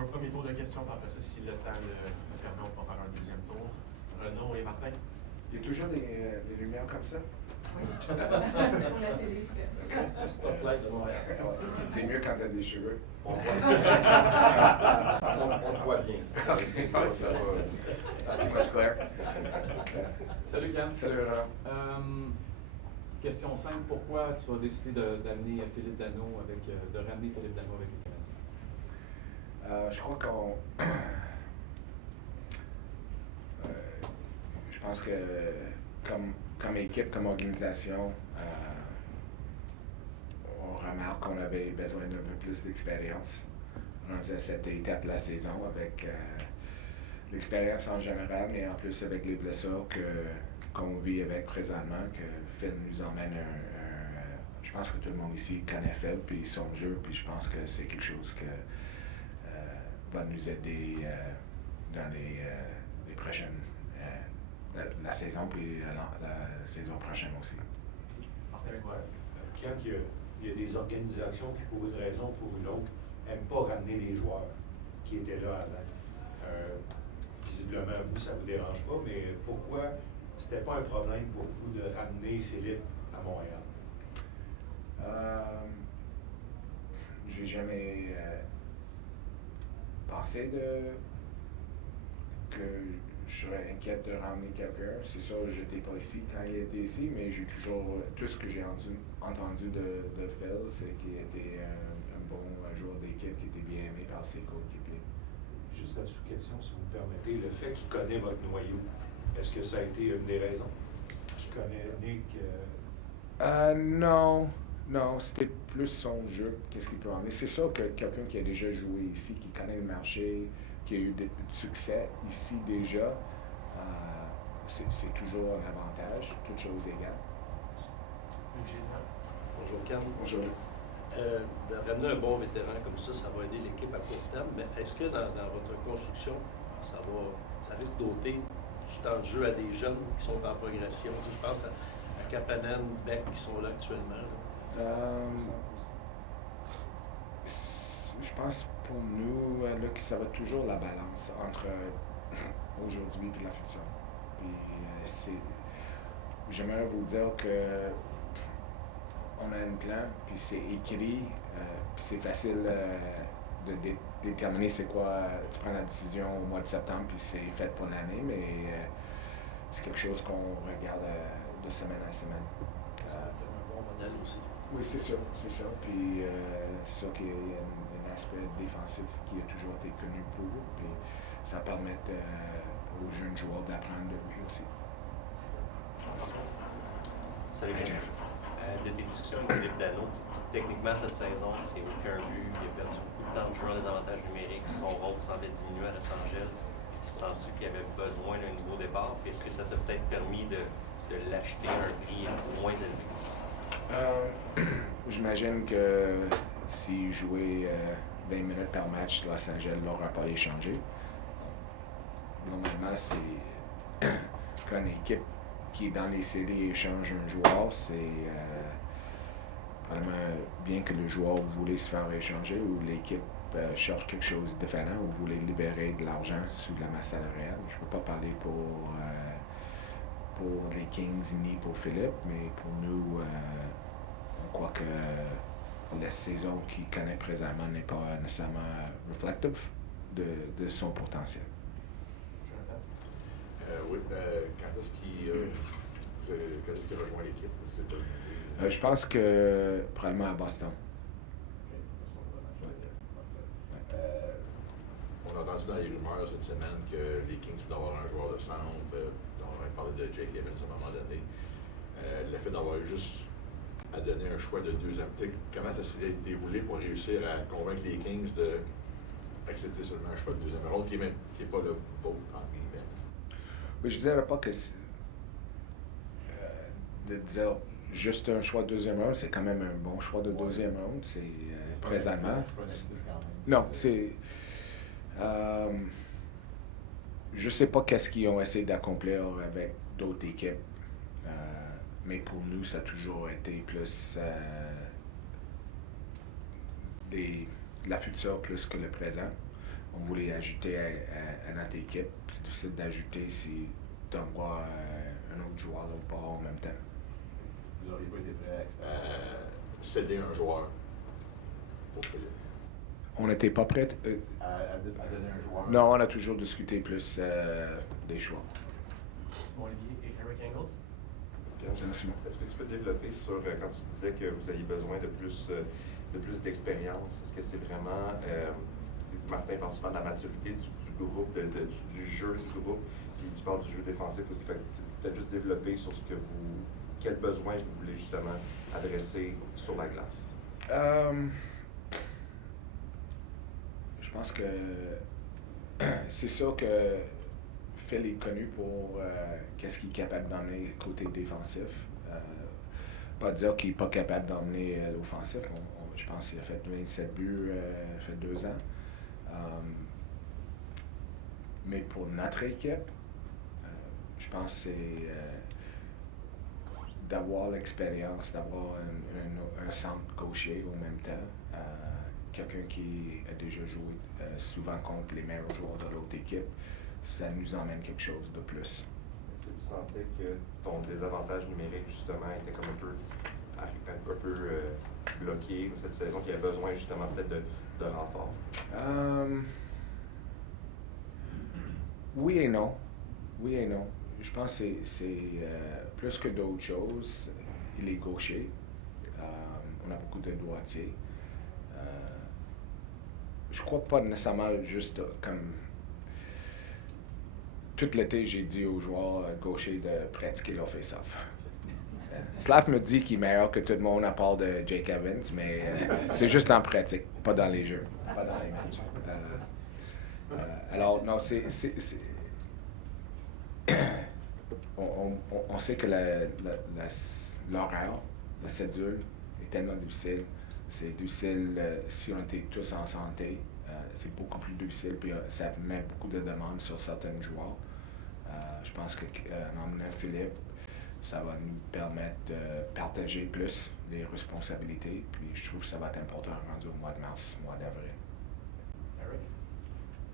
un premier tour de questions, puis après ça, si le temps le permet, on va faire un deuxième tour. Renaud et Martin. Il y a toujours des lumières comme ça? Oui. Sur la télé. Spotlight de Montréal. C'est mieux quand tu as des cheveux. On te voit bien. Ça va. Much clair. Salut Cam. Salut Laurent. Question simple, pourquoi tu as décidé d'amener Philippe Danault de ramener Philippe Danault avec les Canadiens? Je crois je pense que comme équipe, comme organisation, on remarque qu'on avait besoin d'un peu plus d'expérience. On a cette étape de la saison avec l'expérience en général, mais en plus avec les blessures qu'on vit avec présentement, que Phil nous emmène je pense que tout le monde ici connaît Phil, puis son jeu, puis je pense que c'est quelque chose que va nous aider dans les prochaines la saison, puis la saison prochaine aussi. Martin McGuire. Quand il y a des organisations qui, pour une raison ou pour une autre, n'aiment pas ramener les joueurs qui étaient là avant. Visiblement, vous, ça ne vous dérange pas, mais pourquoi c'était pas un problème pour vous de ramener Philippe à Montréal? J'ai jamais pensé que je serais inquiète de ramener quelqu'un. C'est sûr, je n'étais pas ici quand il était ici, mais j'ai toujours, tout ce que j'ai entendu de Phil, c'est qu'il était un bon joueur d'équipe qui était bien aimé par ses coéquipiers. Juste la sous-question, si vous me permettez, le fait qu'il connaît votre noyau, est-ce que ça a été une des raisons? Qu'il connaît Nick? Non, c'était plus son jeu, qu'est-ce qu'il peut emmener. C'est sûr que quelqu'un qui a déjà joué ici, qui connaît le marché, qui a eu du succès ici déjà, c'est toujours un avantage, toutes choses égales. Bonjour Cam. Bonjour. De ramener un bon vétéran comme ça va aider l'équipe à court terme, mais est-ce que dans votre construction, ça risque d'ôter du temps de jeu à des jeunes qui sont en progression? Tu sais, je pense à Kapanen, Beck qui sont là actuellement. Là. Je pense pour nous là, que ça va toujours la balance entre aujourd'hui et la future. Puis j'aimerais vous dire que on a un plan, puis c'est écrit, puis c'est facile de déterminer c'est quoi. Tu prends la décision au mois de septembre, puis c'est fait pour l'année, mais c'est quelque chose qu'on regarde de semaine à semaine. Un bon modèle aussi. Oui, c'est sûr. Puis c'est sûr qu'il y a un aspect défensif qui a toujours été connu pour eux, puis ça permet aux jeunes joueurs d'apprendre de lui aussi. Salut Jeff. De tes discussions avec Philippe Danault, techniquement cette saison, c'est aucun but, il a perdu beaucoup de temps de jeu en désavantage numérique, son rôle semblait diminuer à Los Angeles. Sens-tu qu'il avait besoin d'un nouveau départ? Puis est-ce que ça t'a peut-être permis de l'acheter à un prix moins élevé? J'imagine que s'il jouait 20 minutes par match, Los Angeles ne l'aura pas échangé. Normalement, c'est quand une équipe qui est dans les séries échange un joueur, c'est probablement bien que le joueur voulait se faire échanger ou l'équipe cherche quelque chose de différent ou voulait libérer de l'argent sous la masse salariale. Je ne peux pas parler pour les Kings ni pour Philippe, mais pour nous, on croit que la saison qu'il connaît présentement n'est pas nécessairement reflective de son potentiel. Oui, quand est-ce qu'il rejoint l'équipe? Je pense que probablement à Boston. On a entendu dans les rumeurs cette semaine que les Kings vont avoir un joueur de centre. On a parlé de Jake Evans à un moment donné. Le fait d'avoir eu juste à donner un choix de deuxième, comment ça s'est déroulé pour réussir à convaincre les Kings d'accepter seulement un choix de deuxième rôle qui n'est pas le vôtre, en guillemets? Oui, je ne dirais pas que de dire juste un choix de deuxième round, c'est quand même un bon choix de deuxième round. C'est présentement. Non, c'est. Je ne sais pas qu'est-ce qu'ils ont essayé d'accomplir avec d'autres équipes, mais pour nous, ça a toujours été plus de la future plus que le présent. on voulait ajouter à notre équipe. C'est difficile d'ajouter si tu envoies un autre joueur l'autre bord en même temps. Vous n'auriez pas été prêt Céder un joueur pour Philippe. On n'était pas prêts. à donner un joueur? Non, on a toujours discuté plus des choix. Simon Olivier et Eric Engels. Merci. Est-ce que tu peux développer sur quand tu disais que vous aviez besoin de plus d'expérience? Est-ce que c'est vraiment, Martin parle souvent de la maturité du groupe, du jeu du groupe, puis tu parles du jeu défensif aussi. Fait que peut-être juste développer sur quel besoin vous voulez justement adresser sur la glace. Je pense que c'est sûr que Phil est connu pour qu'est-ce qu'il est capable d'emmener côté défensif. Pas dire qu'il n'est pas capable d'emmener l'offensif. Je pense qu'il a fait 27 buts, fait 2 ans. Mais pour notre équipe, je pense que c'est d'avoir l'expérience, d'avoir un centre gaucher au même temps. Quelqu'un qui a déjà joué souvent contre les meilleurs joueurs de l'autre équipe, ça nous emmène quelque chose de plus. Est-ce que tu sentais que ton désavantage numérique, justement, était comme un peu bloqué cette saison, qu'il y avait besoin justement peut-être de renfort? Oui et non. Oui et non. Je pense que c'est plus que d'autres choses. Il est gaucher. On a beaucoup de droitiers. Je crois pas nécessairement juste comme... Tout l'été, j'ai dit aux joueurs gauchers de pratiquer leur face-off. Slav me dit qu'il est meilleur que tout le monde à part de Jake Evans, mais c'est juste en pratique, pas dans les jeux, pas dans les matchs. Alors, non, on sait que l'horaire, la cédule est tellement difficile. C'est difficile si on était tous en santé. C'est beaucoup plus difficile, puis ça met beaucoup de demandes sur certains joueurs. Je pense qu'en emmenant Philippe, ça va nous permettre de partager plus les responsabilités. Puis je trouve que ça va être important rendu au mois de mars, mois d'avril. Eric?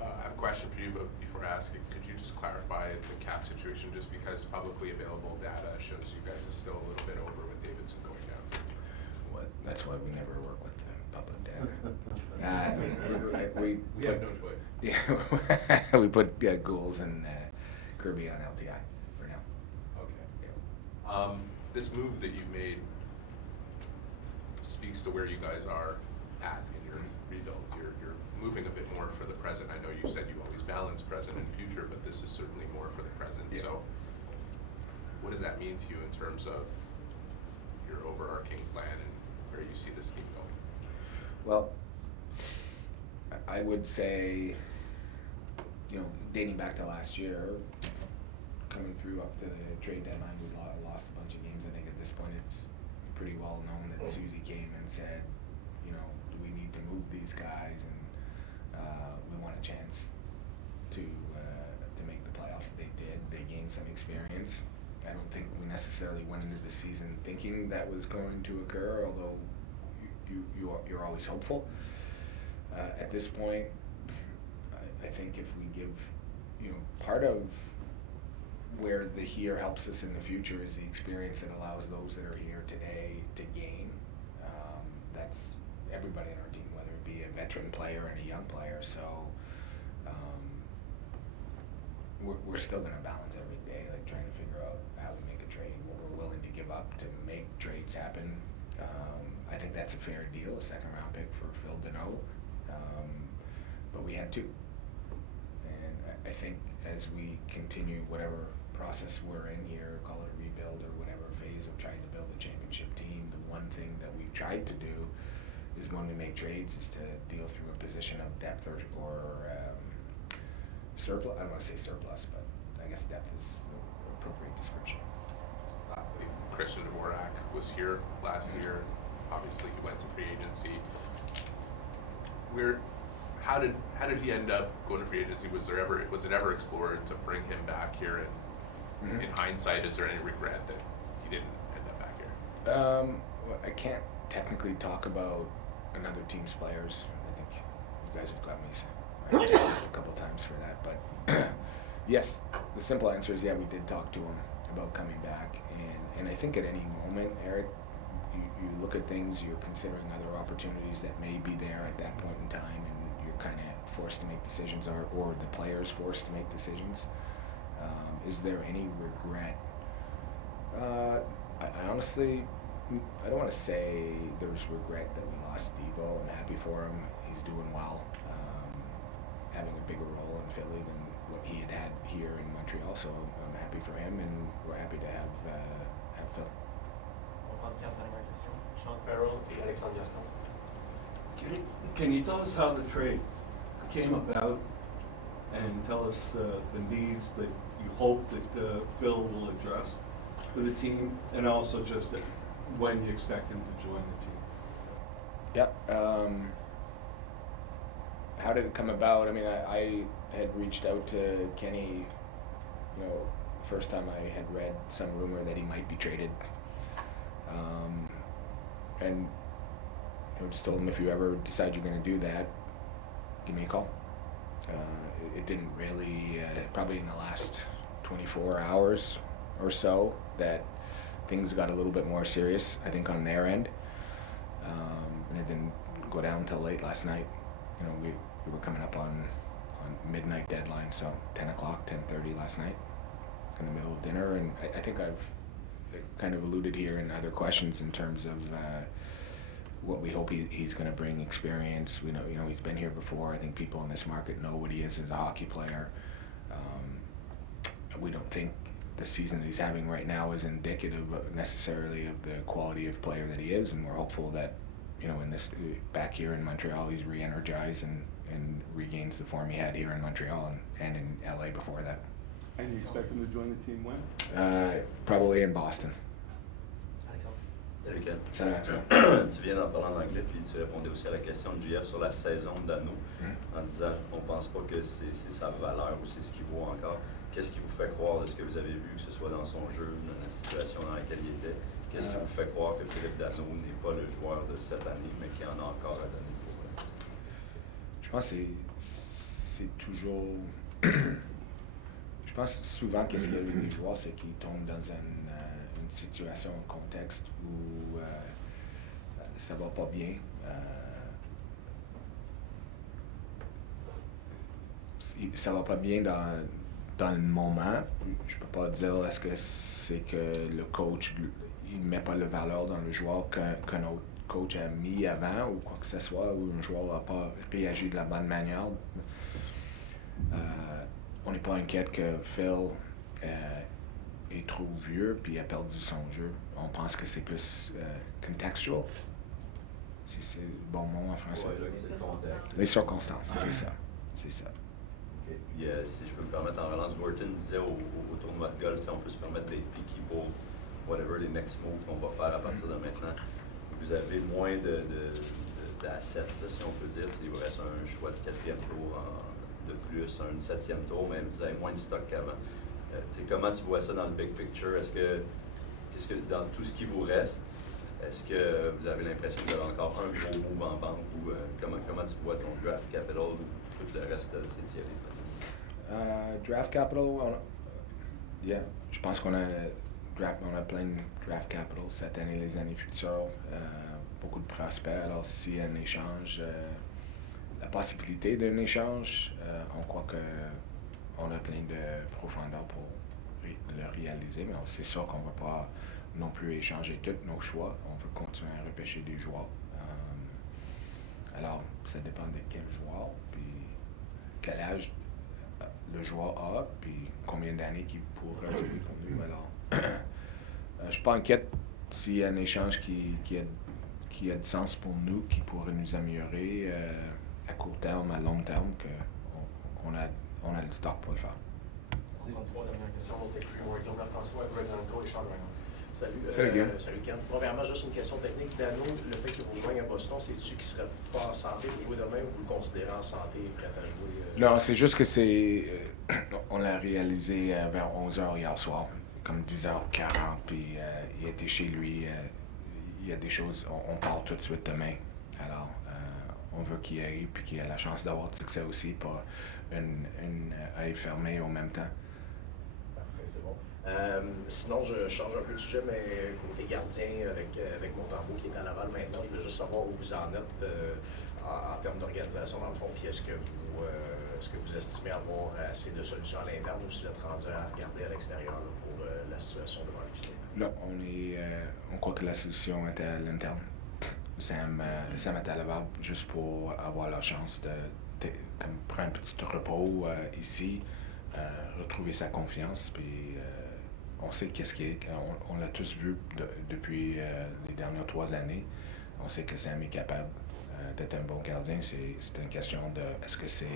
I have a question for you, but before asking, could you just clarify the cap situation, just because publicly available data shows you guys is still a little bit over with Davidson going down? That's why we never work with public data. We have no choice. Yeah, we put Ghouls and Kirby on LTI for now. Okay. Yeah. This move that you made speaks to where you guys are at in your rebuild. You're moving a bit more for the present. I know you said you always balance present and future, but this is certainly more for the present. Yeah. So what does that mean to you in terms of your overarching plan and where you see this team going? Well, I would say, dating back to last year, coming through up to the trade deadline, we lost a bunch of games. I think at this point it's pretty well known that Susie came and said, do we need to move these guys? And we want a chance to make the playoffs. They did. They gained some experience. I don't think we necessarily went into the season thinking that was going to occur, although you're always hopeful. At this point, I think if we give, part of where the here helps us in the future is the experience it allows those that are here today to gain. That's everybody in our team, whether it be a veteran player and a young player. So we're still going to balance every day, like trying to figure out how we make a trade, what we're willing to give up to make trades happen. I think that's a fair deal, a second-round pick for Phil Deneau. But we had 2. And I think as we continue whatever process we're in here, call it a rebuild or whatever phase of trying to build a championship team, the one thing that we've tried to do is when we make trades is to deal through a position of depth or surplus. I don't want to say surplus, but I guess depth is the appropriate description. Lastly, Christian Dvorak was here last year. Obviously, he went to free agency. How did he end up going to free agency? Was it ever explored to bring him back here? And in hindsight, is there any regret that he didn't end up back here? Well, I can't technically talk about another team's players. I think you guys have got me right. a couple times for that. But yes, the simple answer is yeah, we did talk to him about coming back. And I think at any moment, Eric, you look at things, you're considering other opportunities that may be there at that point in time, and you're kind of forced to make decisions, or the player's forced to make decisions. Is there any regret? I honestly, I don't want to say there's regret that we lost Devo. I'm happy for him. He's doing well, having a bigger role in Philly than what he had here in Montreal. So I'm happy for him, and we're happy to have Phil. On prend 4 dernières questions. Sean Farrell et Alexandre Gascon. Can you tell us how the trade came about, and tell us the needs that you hope that Phil will address for the team, and also just when you expect him to join the team? Yeah. How did it come about? I mean, I had reached out to Kenny, first time I had read some rumor that he might be traded. And just told him, if you ever decide you're going to do that, give me a call. It didn't really, probably in the last 24 hours or so, that things got a little bit more serious, I think, on their end. And it didn't go down until late last night. We were coming up on midnight deadline, so 10 o'clock, 10:30 last night, in the middle of dinner. And I think I've kind of alluded here in other questions in terms of what we hope he's going to bring experience. We know, he's been here before. I think people in this market know what he is as a hockey player. We don't think the season that he's having right now is indicative necessarily of the quality of player that he is, and we're hopeful that, in this back here in Montreal, he's re-energized and regains the form he had here in Montreal and in LA before that. And you expect him to join the team when? Probably in Boston. Salut Ken. Salut Axel. Tu viens d'en parler en anglais, puis tu répondais aussi à la question de JF sur la saison d'Anneau, en disant on pense pas que c'est sa valeur ou c'est ce qu'il vaut encore. Qu'est-ce qui vous fait croire de ce que vous avez vu, que ce soit dans son jeu, dans la situation dans laquelle il était? Qu'est-ce qui vous fait croire que Philippe Danault n'est pas le joueur de cette année, mais qu'il en a encore à donner pour eux? Je pense que c'est toujours... Je pense souvent qu'est-ce qu'il y a avec les joueurs, c'est qu'ils tombent dans une situation, un contexte où ça va pas bien. Ça va pas bien dans le moment. Je peux pas dire est-ce que c'est que le coach il met pas la valeur dans le joueur qu'un autre coach a mis avant ou quoi que ce soit, ou un joueur n'a pas réagi de la bonne manière. On n'est pas inquiet que Phil est trop vieux puis a perdu son jeu. On pense que c'est plus contextual. Si c'est le bon mot en français. Ouais, les circonstances, c'est ça. C'est ça. Okay. Puis, si je peux me permettre en relance, Gorton disait au tournoi de golf, on peut se permettre d'être picky pour whatever les next moves qu'on va faire à partir de maintenant. Vous avez moins d'assets, si on peut dire. Il vous reste un choix de 4e tour de plus, un 7e tour, mais vous avez moins de stock qu'avant. Comment tu vois ça dans le big picture? Est-ce que dans tout ce qui vous reste, est-ce que vous avez l'impression que vous avez encore un gros move en banque, ou comment tu vois ton draft capital ou tout le reste c'est tiré? Draft capital, yeah. Je pense qu'on a plein de draft capital cette année, les années futures. Beaucoup de prospects. Alors, s'il y a un échange, la possibilité d'un échange, on croit qu'on a plein de profondeur pour le réaliser, mais c'est sûr qu'on ne va pas non plus échanger tous nos choix. On veut continuer à repêcher des joueurs. Alors, ça dépend de quel joueur, puis quel âge le joueur a, puis combien d'années qu'il pourra jouer pour nous. Alors, je ne suis pas inquiète s'il y a un échange qui a du sens pour nous, qui pourrait nous améliorer à court terme, à long terme, qu'on a le stock pour le faire. C'est les 3 dernières questions. On va avec Guillaume François, Greg Lanto et Charles Reynolds. Salut Ken. Premièrement, juste une question technique. Danault, le fait qu'il vous rejoigne à Boston, c'est-tu qu'il ne serait pas en santé pour jouer demain, ou vous le considérez en santé et prêt à jouer? Non, c'est juste que on l'a réalisé vers 11h hier soir, comme 10h40, puis il était chez lui. Il y a des choses, on part tout de suite demain. Alors, on veut qu'il arrive et qu'il ait la chance d'avoir du succès aussi, pas une œil fermé en même temps. Parfait, c'est bon. Sinon, je change un peu de sujet, mais côté gardien, avec Montembeault qui est à Laval maintenant, je voulais juste savoir où vous en êtes en termes d'organisation, dans le fond, puis est-ce que vous estimez avoir assez de solutions à l'interne ou si vous êtes rendu à regarder à l'extérieur là, pour la situation devant le filet? Là, on croit que la solution était à l'interne. Sam est à Laval juste pour avoir la chance de prendre un petit repos ici, retrouver sa confiance, puis on sait qu'est-ce qu'il est. On l'a tous vu depuis les dernières 3 années. On sait que Sam est capable d'être un bon gardien. C'est une question de est-ce que c'est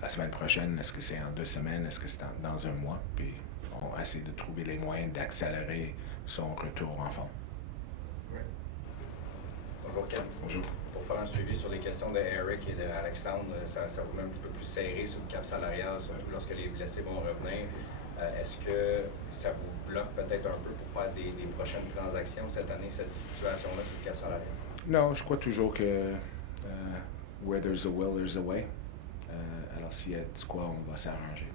la semaine prochaine, est-ce que c'est en 2 semaines, est-ce que c'est dans un mois. Puis on essaie de trouver les moyens d'accélérer son retour en forme. Bonjour Ken. Bonjour. Pour faire un suivi sur les questions de Eric et d'Alexandre, ça vous met un petit peu plus serré sur le cap salarial, surtout lorsque les blessés vont revenir. Est-ce que ça vous bloque peut-être un peu pour faire des prochaines transactions cette année, cette situation-là sur le cap salarial? Non, je crois toujours que where there's a will, there's a way. Alors s'il y a de quoi, on va s'arranger.